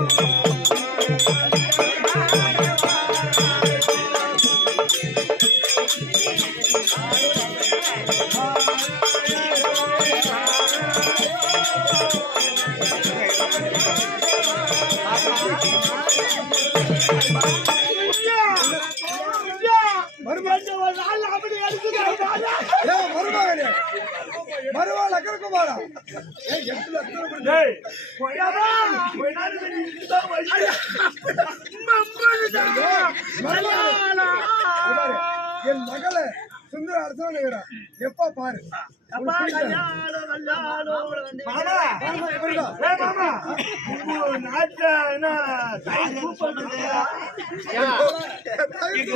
ஏன் என் மகளை அரசன் எப்ப பாரு?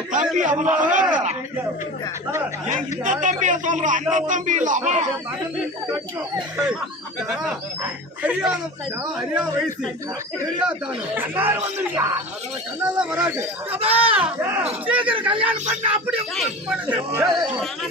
தம்பி அவ்வளோ இந்த தம்பியை அந்த தம்பி வயசு. தானே. கண்ணால வராது. சீக்கிரம் கல்யாணம் பண்ண அப்படியே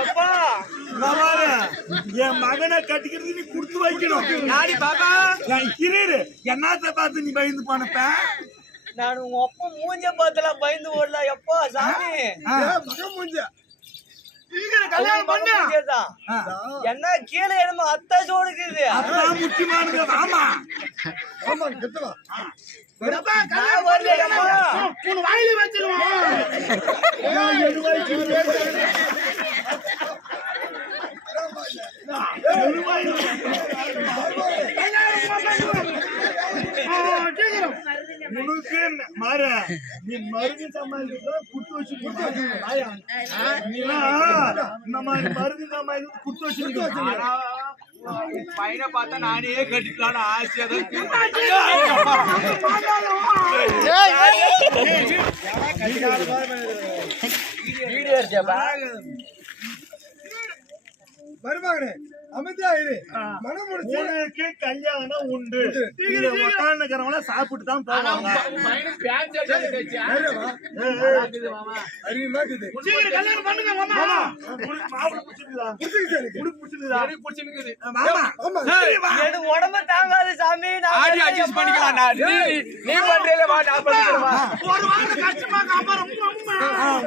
எப்பா. என் மகனை கட்டிக்கிறது நீ கொடுத்து வைக்கணும். நாடி பாப்பா? நான் இரு என்னத்த பார்த்து நீ பயந்து போனப்ப நான் உங்க அப்பா மூஞ்ச பார்த்தல பயந்து ஓடல. எப்பா சாமி? மகன் மூஞ்ச. கல்யாணம் பண்ணு. என்ன கீழே என்னமோ அத்தா சோடுக்குது அதான் முக்கியமானது. ஆமா. ஆமா, வாயில வச்சிருவோம். மருந்து சமாளிக்க பையனை பார்த்தா நானே கட்டிக்கலாம்னு ஆசையா எடுத்தியாப்பா மருமகனே அமைதியா இரு. மனம் முடிச்சு உனக்கு கல்யாணம் உண்டு. இங்க உக்காந்துக்கிறவங்கள சாப்பிட்டு தான் போவாங்க. அறிவுமா இருக்குது. கல்யாணம் பண்ணுங்க மாமா. உடம்பு தாங்காது சாமி. நான் ஆடி அட்ஜஸ்ட். பண்ணிக்கலாம். நீ நீ பண்றீல வா நான் பண்ணிக்கிறேன் வா.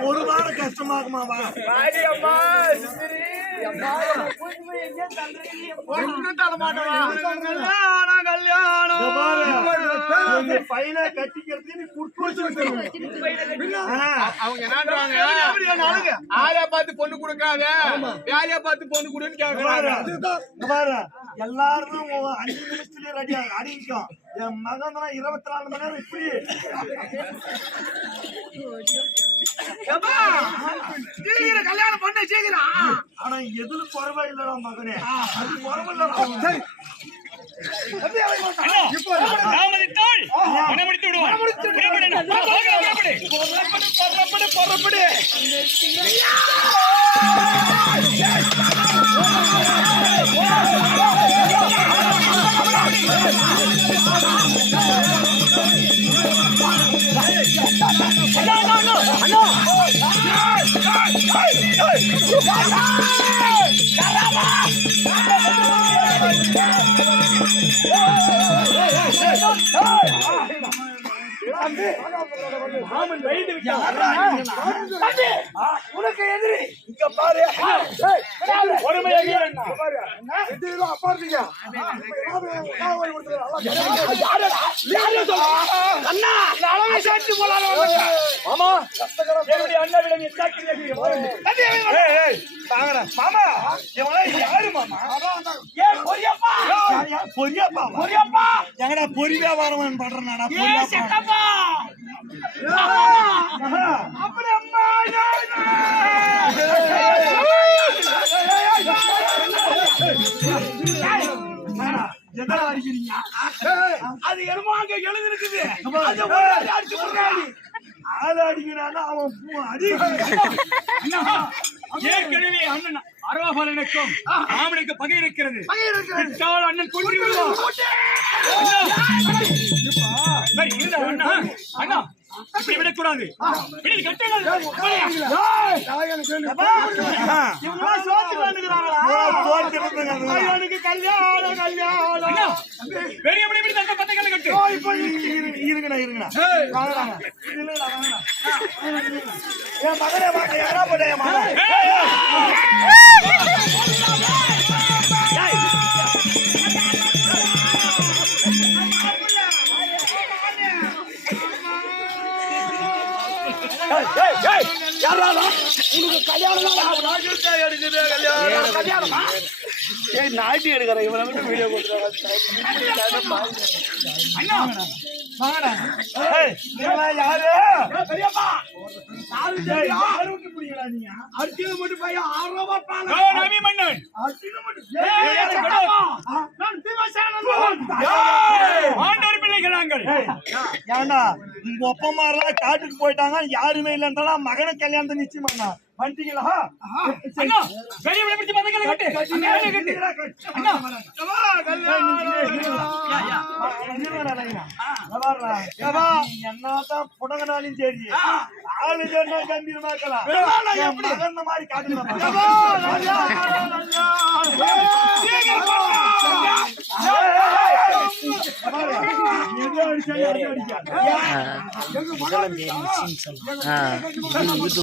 ஒரு வாரம் ஒரு கஷ்டமாகுமா வா. அம்மா பையனை கட்டிக்கிறதுக்கு நீ குடுத்து வச்சிருக்கணும். ஆ, அவங்க என்னன்றாங்க ஆயா பார்த்து பொண்ணு கொடுக்காத வேலையா பார்த்து பொண்ணு கொடுன்னு பாரு, எல்லாரும் அஞ்சு நிமிஷத்துலயே ரெடி அடிக்கும் என் மகன் தான் இருபத்தி நாலு மணி நேரம் இப்படி. சீக்கிரம் கல்யாணம் பண்ண சீக்கிரம். ஆனா எதுல குறைவா இல்லடா மகனே அது குறைவில்லடா சரி. இப்போ தாமதித்தால் மனமுடித்து உனக்கு எதிரி இங்க பாரு இதெல்லாம் அண்ணாவிடம் மாமா இவன் யாரு மாமா? ஏன் பொரியப்பா! பொரியப்பா பொரியப்பா எங்கடா பொரி வியாபாரம் பண்றானா பொரியப்பா அடிக்கிறீங்க ஏய், அது என்னமோ அங்க எழுதி இருக்குது அடிச்சு ஆள் அடிக்கிறான்னா அவன் அடி ஏற்கனவே அண்ணன் அரவாபாலனுக்கும் ராமனுக்கு பகை இருக்கிறது. விட்டால் அண்ணன் கொன்று விடுவான் அண்ணா. அண்ணா இப்படி விடக்கூடாது. எனக்கு கல்யாணம் கல்யாணம். பெரிய இப்படி தங்க பத்தைகளை கட்டு. ஓ, இப்ப இரு- இரு- இருங்கடா இருங்கடா வாங்கடா. இல்லடா, வாங்கடா. என் மகனே யாரா மகன் ஏய், நீங்களாம் யாரு ஏய், யாரு விட்டு பிடிக்கிறா நீங்க? அடிச்சது மட்டும் பையன் ஆறு மட்டும். ஏன்டா உங்க ஒப்பமாரெல்லாம் காட்டுக்கு போயிட்டாங்க யாருமே இல்லைன்றாலும் மகனை கல்யாணத்தை நிச்சயம் பண்ணா வந்துட்டீங்களா பெரிய எப்படி பத்தைகளை கட்டு. என்னதான் புடங்கனாலும் சரி. ஆளு என்ன கம்பீரமாக்கலாம் மாதிரி காட்டுங்க